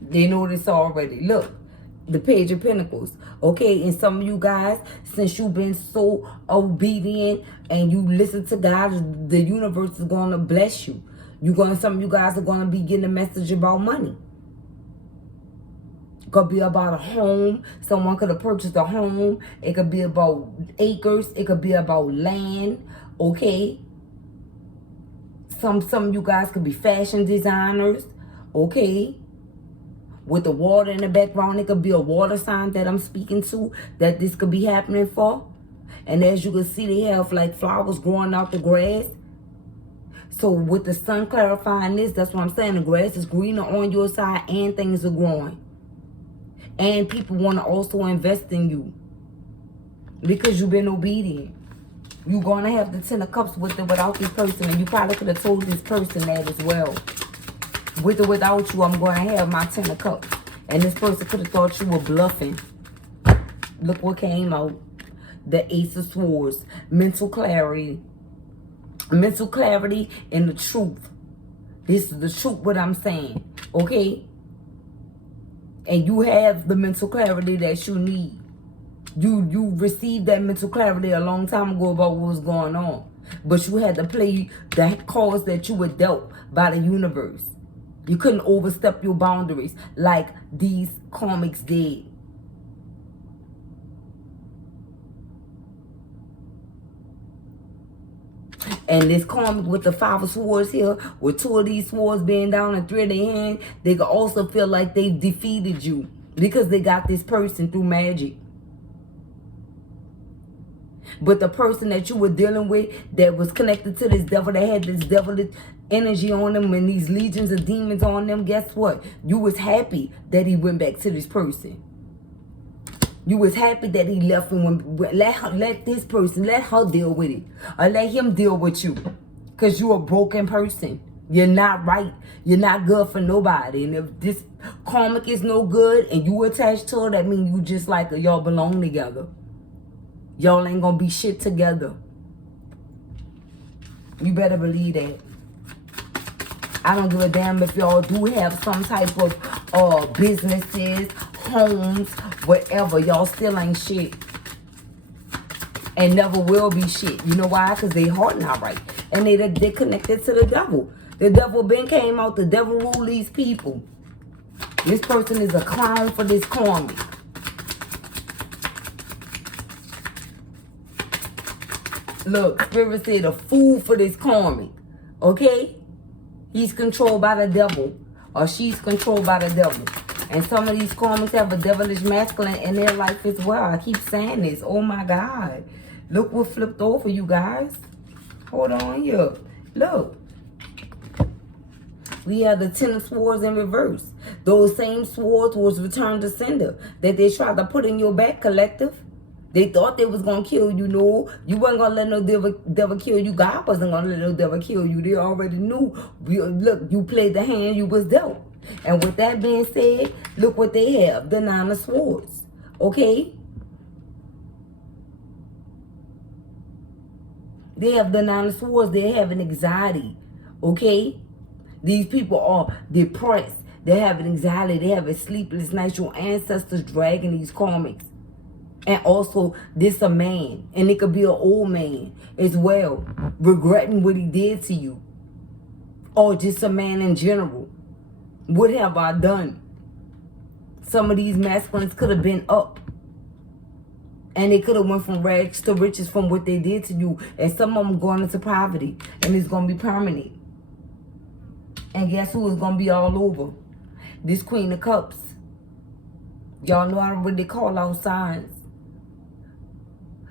They know this already. Look, the Page of Pentacles. Okay, and some of you guys, since you've been so obedient and you listen to God, the universe is gonna bless you. Some of you guys are gonna be getting a message about money. It could be about a home. Someone could have purchased a home. It could be about acres. It could be about land. Okay. Some of you guys could be fashion designers. Okay. With the water in the background, it could be a water sign that I'm speaking to, that this could be happening for. And as you can see, they have like flowers growing out the grass. So with the sun clarifying this, that's what I'm saying. The grass is greener on your side and things are growing. And people want to also invest in you because you've been obedient. You're going to have the Ten of Cups with or without this person. And you probably could have told this person that as well. With or without you, I'm going to have my Ten of Cups. And this person could have thought you were bluffing. Look what came out. The Ace of Swords. Mental clarity. Mental clarity and the truth. This is the truth, what I'm saying. Okay? And you have the mental clarity that you need. You received that mental clarity a long time ago about what was going on. But you had to play the cards that you were dealt by the universe. You couldn't overstep your boundaries like these karmics did. And this karmic with the Five of Swords here, with two of these swords being down and three in their hand, they could also feel like they've defeated you because they got this person through magic. But the person that you were dealing with that was connected to this devil, that had this devilish energy on them and these legions of demons on them, guess what? You was happy that he went back to this person. You was happy that he left and let this person, let her deal with it. Or let him deal with you. Because you're a broken person. You're not right. You're not good for nobody. And if this karmic is no good and you attached to her, that means you just like her. Y'all belong together. Y'all ain't gonna be shit together. You better believe that. I don't give a damn if y'all do have some type of businesses, homes, whatever. Y'all still ain't shit. And never will be shit. You know why? Because they heart not right. And they connected to the devil. The devil been came out. The devil rule these people. This person is a clown for this karmic. Look, Spirit said a fool for this karmic. Okay? He's controlled by the devil. Or she's controlled by the devil. And some of these karmics have a devilish masculine in their life as well. I keep saying this. Oh my God. Look what flipped over, you guys. Hold on here. Look. We have the Ten of Swords in reverse. Those same swords was returned to sender that they tried to put in your back, collective. They thought they was going to kill you. No, you wasn't going to let no devil kill you. God wasn't going to let no devil kill you. They already knew. Look, you played the hand you was dealt. And with that being said, look what they have. The Nine of Swords. Okay? They have the Nine of Swords. They have an anxiety. Okay? These people are depressed. They have an anxiety. They have a sleepless night. Your ancestors dragging these karmics. And also, this a man. And it could be an old man as well. Regretting what he did to you. Or just a man in general. What have I done? Some of these masculines could have been up. And they could have went from rags to riches from what they did to you. And some of them going into poverty. And it's going to be permanent. And guess who is going to be all over? This Queen of Cups. Y'all know I don't really call out signs.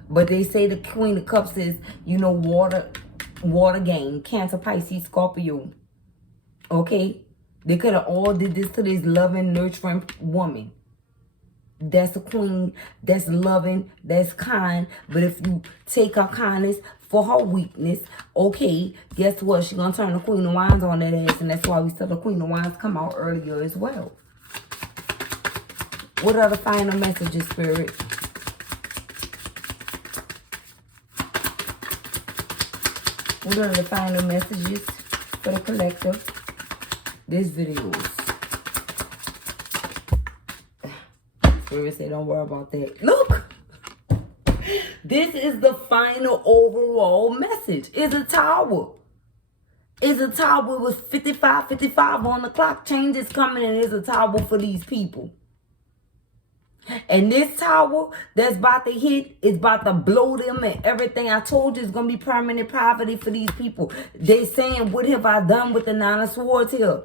But they say the Queen of Cups is, you know, water game. Cancer, Pisces, Scorpio. Okay? They could have all did this to this loving, nurturing woman. That's a queen, that's loving, that's kind. But if you take her kindness for her weakness, okay, guess what? She's going to turn the Queen of Wands on that ass. And that's why we saw the Queen of Wands come out earlier as well. What are the final messages, Spirit? What are the final messages for the collective? This video. Spirit say don't worry about that. Look! This is the final overall message. It's a tower. It's a tower with 55 on the clock. Change is coming and it's a tower for these people. And this tower that's about to hit is about to blow them and everything. I told you it's going to be permanent poverty for these people. They saying, what have I done with the Nine of Swords here?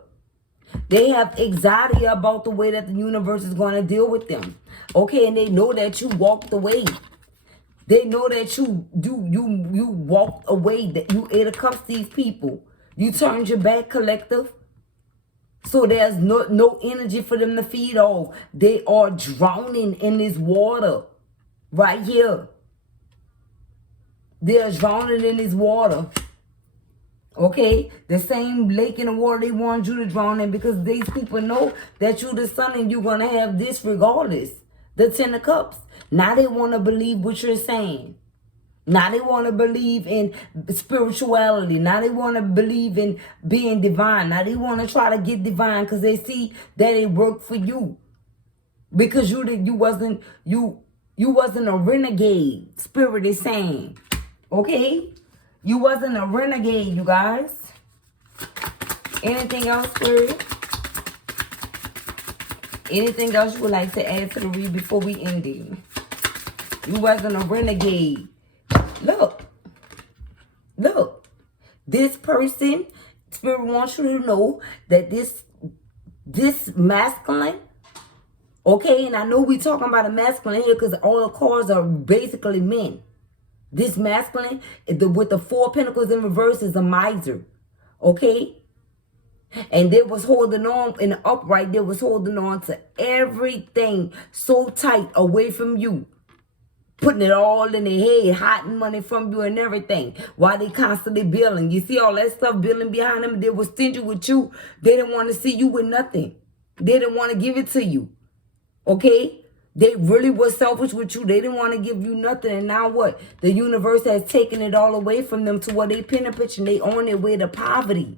They have anxiety about the way that the universe is going to deal with them. Okay, and they know that you walked away. They know that you walked away, that you ate a cups these people. You turned your back, collective. So there's no energy for them to feed off. They are drowning in this water right here. They are drowning in this water. Okay, the same lake in the water they want you to drown in, because these people know that you're the sun and you're going to have this regardless. The Ten of Cups. Now they want to believe what you're saying. Now they want to believe in spirituality. Now they want to believe in being divine. Now they want to try to get divine because they see that it worked for you. Because you wasn't a renegade. Spirit is saying. Okay? You wasn't a renegade, you guys. Anything else, Spirit? Anything else you would like to add to the read before we end it? You wasn't a renegade. Look. Look. This person, Spirit wants you to know that this masculine, okay, and I know we talking about a masculine here because all the cards are basically men. This masculine, with the Four of Pentacles in reverse, is a miser. Okay? And they was holding on in the upright. They was holding on to everything so tight away from you. Putting it all in their head, hiding money from you and everything. While they constantly billing. You see all that stuff billing behind them. They were stingy with you. They didn't want to see you with nothing. They didn't want to give it to you. Okay? They really were selfish with you. They didn't want to give you nothing. And now what? The universe has taken it all away from them to where they pin a pitch and they on their way to poverty.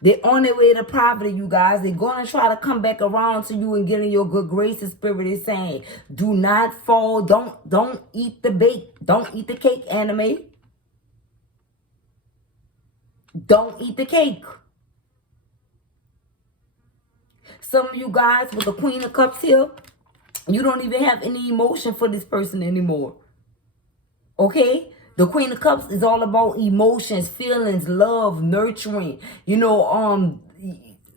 They're on their way to poverty, you guys. They're going to try to come back around to you and get in your good graces. Spirit is saying, do not fall. Don't eat the bake. Don't eat the cake, anime. Don't eat the cake. Some of you guys with the Queen of Cups here, you don't even have any emotion for this person anymore. Okay? The Queen of Cups is all about emotions, feelings, love, nurturing, you know,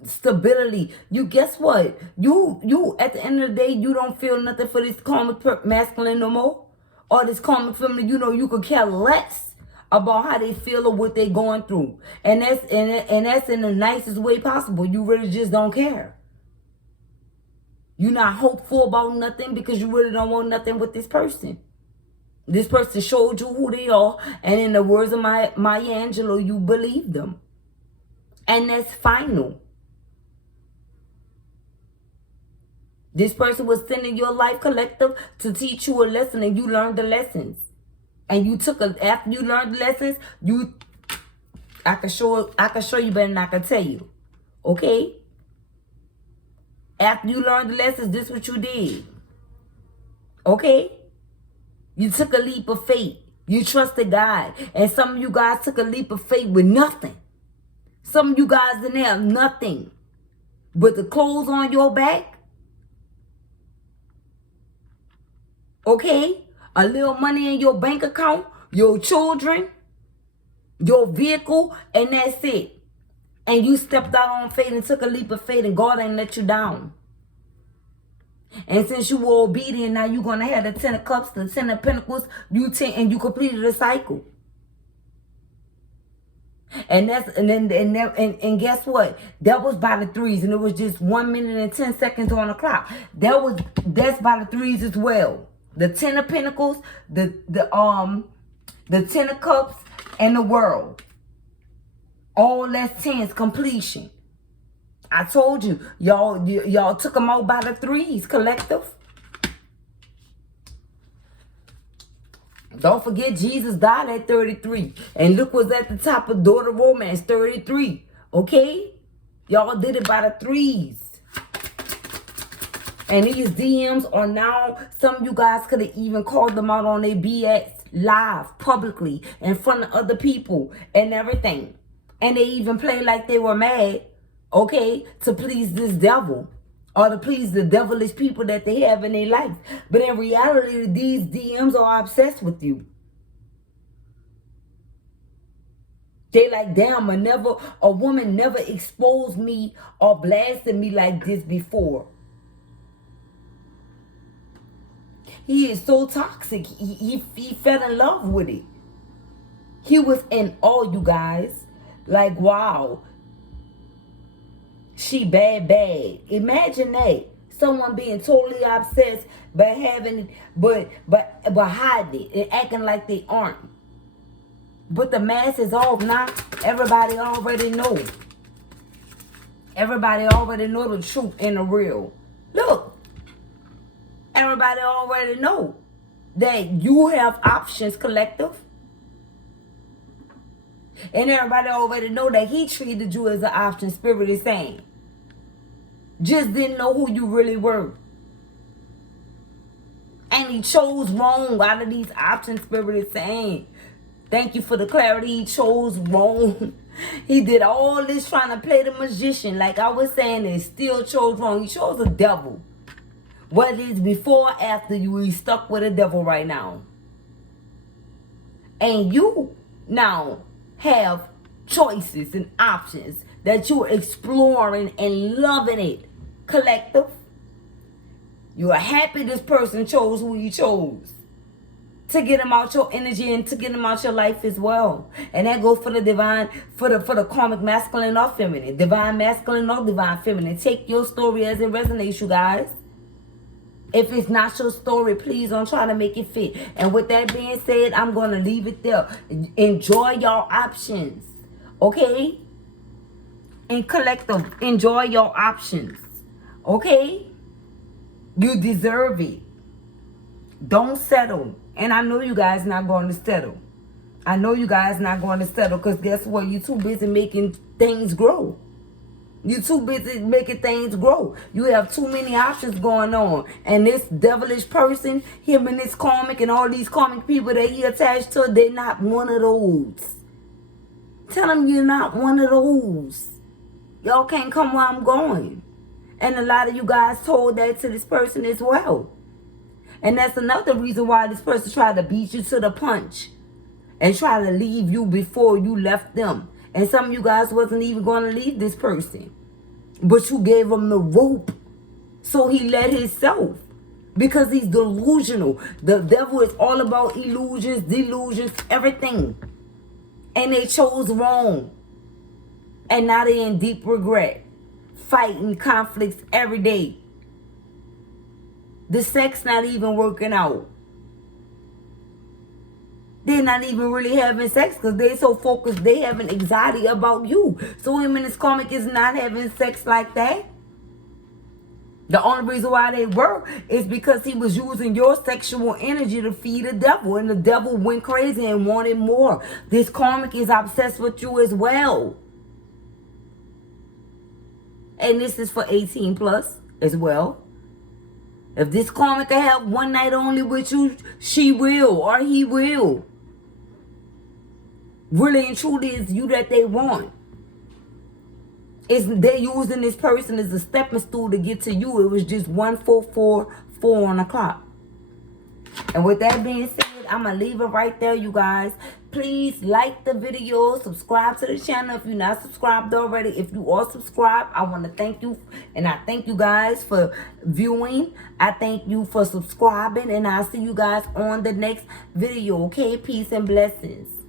stability. You guess what? You at the end of the day, you don't feel nothing for this karmic masculine no more. Or this karmic feminine, you know, you could care less about how they feel or what they're going through. And that's in the nicest way possible. You really just don't care. You're not hopeful about nothing because you really don't want nothing with this person. This person showed you who they are, and in the words of Maya Angelou, you believe them. And that's final. This person was sent in your life, collective, to teach you a lesson, and you learned the lessons. And you after you learned the lessons, I can show you better than I can tell you. Okay? After you learned the lessons, this is what you did. Okay? You took a leap of faith. You trusted God. And some of you guys took a leap of faith with nothing. Some of you guys didn't have nothing but the clothes on your back Okay? A little money in your bank account, your children, your vehicle, and that's it. And you stepped out on faith and took a leap of faith, and God ain't let you down. And since you were obedient, now you're gonna have the 10 of cups, the 10 of pentacles, and you completed the cycle. And guess what? That was by the threes, and it was just 1 minute and 10 seconds on the clock. That's by the threes as well. The 10 of pentacles, the 10 of cups, and the world. All that's 10's completion. I told you, y'all took them out by the threes, collective. Don't forget, Jesus died at 33. And look what's at the top of Daughter Romance, 33. Okay? Y'all did it by the threes. And these DMs are now, some of you guys could have even called them out on their BS live, publicly, in front of other people and everything. And they even played like they were mad, okay, to please this devil. Or to please the devilish people that they have in their life. But in reality, these DMs are obsessed with you. They like, damn, a woman never exposed me or blasted me like this before. He is so toxic. He fell in love with it. He was in awe, you guys. Like, wow. She bad. Imagine that. Someone being totally obsessed but hiding it and acting like they aren't. But the mask is off now. Everybody already know. Everybody already know the truth and the real. Look. Everybody already know that you have options, collective. And everybody already know that he treated you as an option, Spirit is saying. Just didn't know who you really were. And he chose wrong out of these options, Spirit is saying. Thank you for the clarity. He chose wrong. He did all this trying to play the magician. Like I was saying, and still chose wrong. He chose the devil. Whether it's before or after you, he's stuck with the devil right now. And you now have choices and options that you're exploring and loving it, collective. You are happy this person chose who he chose to get him out your energy and to get him out your life as well. And that goes for the divine, for the karmic masculine or feminine, divine masculine or divine feminine. Take your story as it resonates, you guys. If it's not your story, please don't try to make it fit. And with that being said, I'm going to leave it there. Enjoy your options. Okay? And collective, enjoy your options. Okay? You deserve it. Don't settle. And I know you guys not going to settle. I know you guys not going to settle because guess what? You're too busy making things grow. You're too busy making things grow. You have too many options going on. And this devilish person, him and this karmic and all these karmic people that he attached to, they're not one of those. Tell them you're not one of those. Y'all can't come where I'm going. And a lot of you guys told that to this person as well. And that's another reason why this person tried to beat you to the punch. And try to leave you before you left them. And some of you guys wasn't even going to leave this person. But you gave him the rope. So he let himself. Because he's delusional. The devil is all about illusions, delusions, everything. And they chose wrong. And now they're in deep regret. Fighting conflicts every day. The sex not even working out. They're not even really having sex because they're so focused. They having anxiety about you. So him and his karmic is not having sex like that. The only reason why they were is because he was using your sexual energy to feed the devil. And the devil went crazy and wanted more. This karmic is obsessed with you as well. And this is for 18 plus as well. If this karmic can have one night only with you, she will or he will. Really and truly, it's you that they want. They're using this person as a stepping stool to get to you. It was just 1444 on the clock. And with that being said, I'm going to leave it right there, you guys. Please like the video. Subscribe to the channel if you're not subscribed already. If you are subscribed, I want to thank you. And I thank you guys for viewing. I thank you for subscribing. And I'll see you guys on the next video. Okay? Peace and blessings.